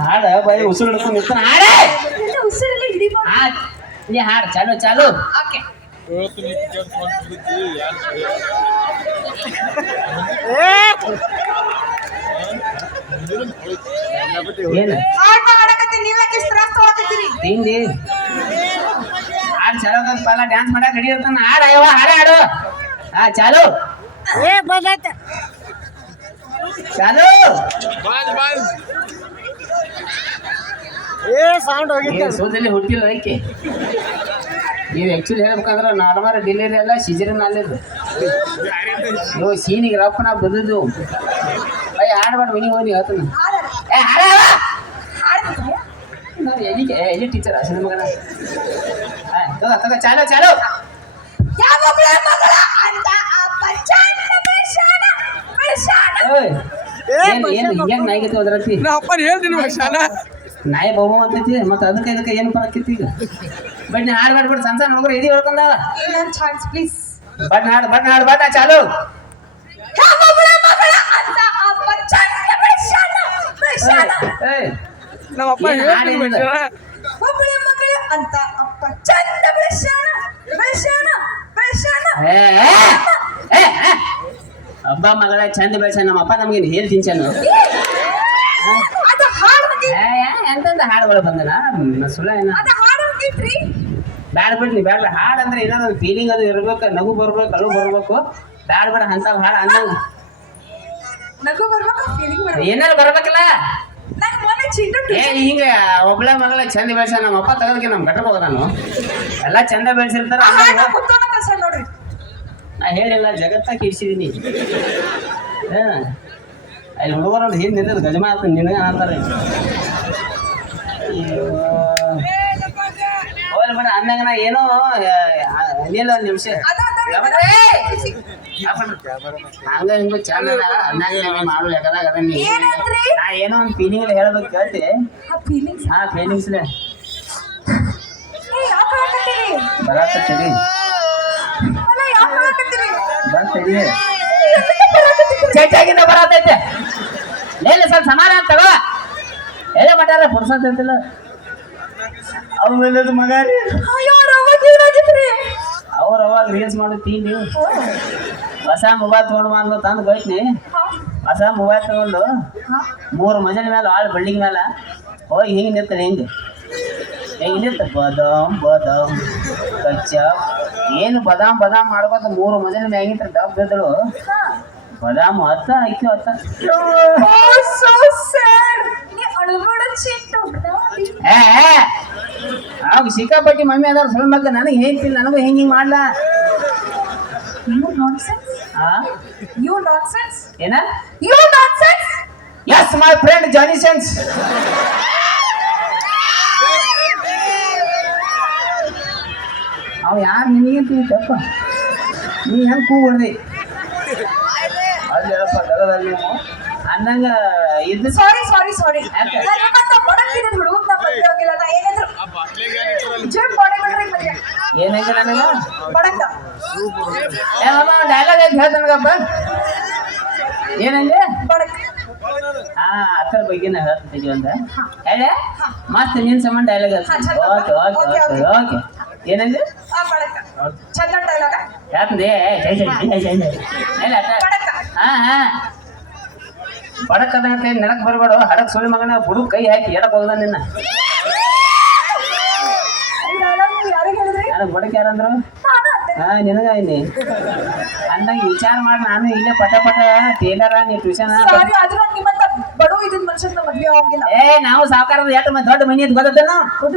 ಹಾಡ ಬರೀ ಉಸಿರು ಹಿಡ್ಕೊಂಡು ನಿಂತಾನ ಹಾಡ ನೀ ಹಾಡ ಚಾಲು ಚಾಲು ಏನು ತಿಂಡಿ ಹಾಡು ಚಾಲು ಪಲ್ಲ ಡ್ಯಾನ್ಸ್ ಮಾಡಕ್ ರೆಡಿ ಇರ್ತಾನ ಹಾಡ ಅಯ್ಯವ ಹಾಡ ಹಾಡು ಹಾ ಚಾಲು ಚಾಲು ಸೋದಲ್ಲಿ ಹುಟ್ಟಿಲ್ಲ ಐಕೆ ನೀವು ಆಕ್ಚುಲಿ ಹೇಳ್ಬೇಕಂದ್ರೆ ನಾರ್ಮಲ್ ಡೆಲಿವರಿ ಎಲ್ಲ ಸಿಜರಿನ್ ಅಲ್ಲಿದ್ದು ನೀವು ಸೀನಿಗೆ ರಪ್ಪನ ಬದದು ಅಯ್ಯ ಹಾಡ್ಬೇಡ ಮನಿ ಹೋಗಿ ಹೇಳ್ತಾನ ಎಲ್ಲಿ ಟೀಚರ್ ಅಸಲ ಮಗನ ತಗ ಚಾಲು ಚಾಲು ಏನು ಹಿಂಗ್ಯಾಗ ನಾಯಿಗತಿ ಹೋದ್ರತಿ ನಾಯಿ ಬಹು ಅಂತೈತಿ ಮತ್ತೆ ಅದಕ್ಕೆ ಇದಕ್ಕೆ ಏನು ಬರಕೈತಿ ಈಗ ಬಟ್ ನೀ ಹಾಡು ಮಾಡ್ಬಿಟ್ಟು ಸಣ್ಣ ಸಣ್ಣ ಹುಡುಗರು ಎದಿ ಹೇಳ್ಕೊಂಡ ಬಟ್ ಹಾಡು ಬಟ್ ಚಾಲು ಹಬ್ಬ ಮಗಳ ಚಂದ ಬೆಳೆಸ ನಮ್ಮಪ್ಪ ನಮ್ಗೇನು ಹೇಳಿ ತಿನ್ಸನು ಎಂತಂದ ಹಾಡುಗಳು ಬಂದನ ಸುಳ್ಳ ಏನ ಬ್ಯಾಡ ಬಿಡ್ಲಿ ಬ್ಯಾಡ ಹಾಡು ಅಂದ್ರೆ ಏನಾದ್ರು ಫೀಲಿಂಗ್ ಅದು ಇರ್ಬೇಕು ನಗು ಬರ್ಬೇಕು ಅಳು ಬರ್ಬೇಕು ಬ್ಯಾಡ ಬೇಡ ಅಂತ ಹಾಡು ಅಂದಂಗ ಏನಾರು ಬರ್ಬೇಕಲ್ಲ ಹಿಂಗ ಒಬ್ಳ ಮಗಳ ಚಂದ ಬೆಳೆಸ ನಮ್ಮಪ್ಪ ತಗೋದಕ್ಕೆ ನಮ್ ಗಟ್ಟ ಹೋಗೋದಾನು ಎಲ್ಲ ಚಂದ ಬೆಳೆಸಿರ್ತಾರ ನಾ ಹೇಳಿಲ್ಲ ಜಗತ್ತಾಗ ಕಿಡ್ಸಿದೀನಿ ಅಲ್ಲಿ ಹುಡುಗರು ಹಿಂದೆ ನಿಂತದ ಗಜಮ ಆತ ನಿನಗ ಅಂತಾರೆ ಹೋಗ್ಲಿ ಬೇಡ ಅಂದಂಗ ನಾ ಏನೋ ಅನಿಲ್ಲ ಒಂದು ನಿಮಿಷ ಹಂಗ ಹಿಂಗ ಚಂದ ಅಂದಂಗ ಮಾಡು ಯಾಕಂದಾಗ ಅದ ನೀ ನಾ ಏನೋ ಒಂದು ಫೀಲಿಂಗ್ ಹೇಳ್ಬೇಕು ಕೇಳ್ತಿ ಹಾ ಫೀಲಿಂಗ್ಸ್ಲೆ ಬರತ್ತರಿ ಬರ್ತೈತಿ ಚೈತಾಗಿಂದ ಬರತೈತೆ ಲೇಲೆ ಸ್ವಲ್ಪ ಸಮಾಧಾನ ತಗೋ ಹೇಳ ಮಟಾರ ಪುರ್ಸತ್ ಅಂತಿಲ್ಲ ಅವ ಮಗ ರೀ ಅವ್ರು ಅವಾಗ ರೀಲ್ಸ್ ಮಾಡಿ ತಿಂಡಿ ಹೊಸ ಮೊಬೈಲ್ ತಗೊಂಡು ಬಂದು ತಂದು ಬೈಟ್ನಿ ಹೊಸ ಮೊಬೈಲ್ ತಗೊಂಡು 3 ಮಜಲ್ ಮೇಲೆ ಆಳ್ ಬಿಲ್ಡಿಂಗ್ ಮೇಲೆ ಹೋಗಿ ಹಿಂಗೆ ನಿಂತಾನೆ ಹಿಂಗೆ ನಿಂತ ಬದಾಮ್ ಬದಾಮ್ ಕಚ್ಚಾ ಏನು ಬದಾಮ್ ಮಾಡ್ಬೋದು 3 ಮಜಲ್ ಮ್ಯಾಗಿಂತ ಡಬ್ ಬಿದ್ದಳು ಬದಾಮ್ ಹತ್ತ ಅಕ್ಕಿ ಹತ್ತ ಅವಾಗ ಸಿಕ್ಕಾಪಟ್ಟಿ ಮಮ್ಮಿ ಅದಾರ ಸುಳ್ಳು ಮಗ ನನಗೆ ಹೇಳ್ತಿಲ್ಲ ನನಗೂ ಹಿಂಗೆ ಮಾಡ್ಲ ಏನ yes my friend Johnny Sins ಅವ್ ಯಾರು ನಿನಗೆ ತಪ್ಪ ನೀ ಹೆಂಗೆ ಕೂ ಹೊಡ್ದಿ ಅಲ್ಲಿ ಹೇಳಪ್ಪ ದಗದಲ್ಲಿ ನೀವು ಅಂದಂಗ ಇದು ಸಾರಿ ಏನಂಗ ನನಗ ಡೈಲಾಗ್ ಐತಿ ಹೇಳ್ತನಗಪ್ಪ ಏನಂಗೆ ಹಾ ಅದ್ರ ಬಗ್ಗೆ ನಾ ಹೇಳ್ತೀನಿ ಒಂದ ಹೇಳ ಮತ್ತೆ ನಿನ್ ಸಂಬಂಧ dialogue okay okay okay okay ಏನಂದ್ರೆ ಯಾಕಂದ್ರೆ ಹಾ ಬಡಕ್ ಅದಂತ ನೆನಕ್ ಬರ್ಬೇಡ ಹಡಕ್ ಸುಳ್ಳು ಮಗನ ಬುಡು ಕೈ ಹಾಕಿ ಎಡಕ್ ಹೋಗದ ನಿನ್ನ ನನಗ್ ಬಡಕ್ ಯಾರಂದ್ರು ಹಾ ನಿನಗ ಇಲ್ಲಿ ಅಂದಂಗ ವಿಚಾರ ಮಾಡಿ ನಾನು ಇಲ್ಲೇ ಪಟ ಟೇಲರ ನೀ ಟ್ಯೂಷನ್ ಬಡವ ಇದನ್ ಮನುಷ್ಯನ ಮದ್ವೆ ಆಗಿಲ್ಲ ನಾವು ಸಾವುಕಾರದ ಎಷ್ಟು ದೊಡ್ಡ ಮನಿ ಅಂತ ಗೊತ್ತದ ನಾವು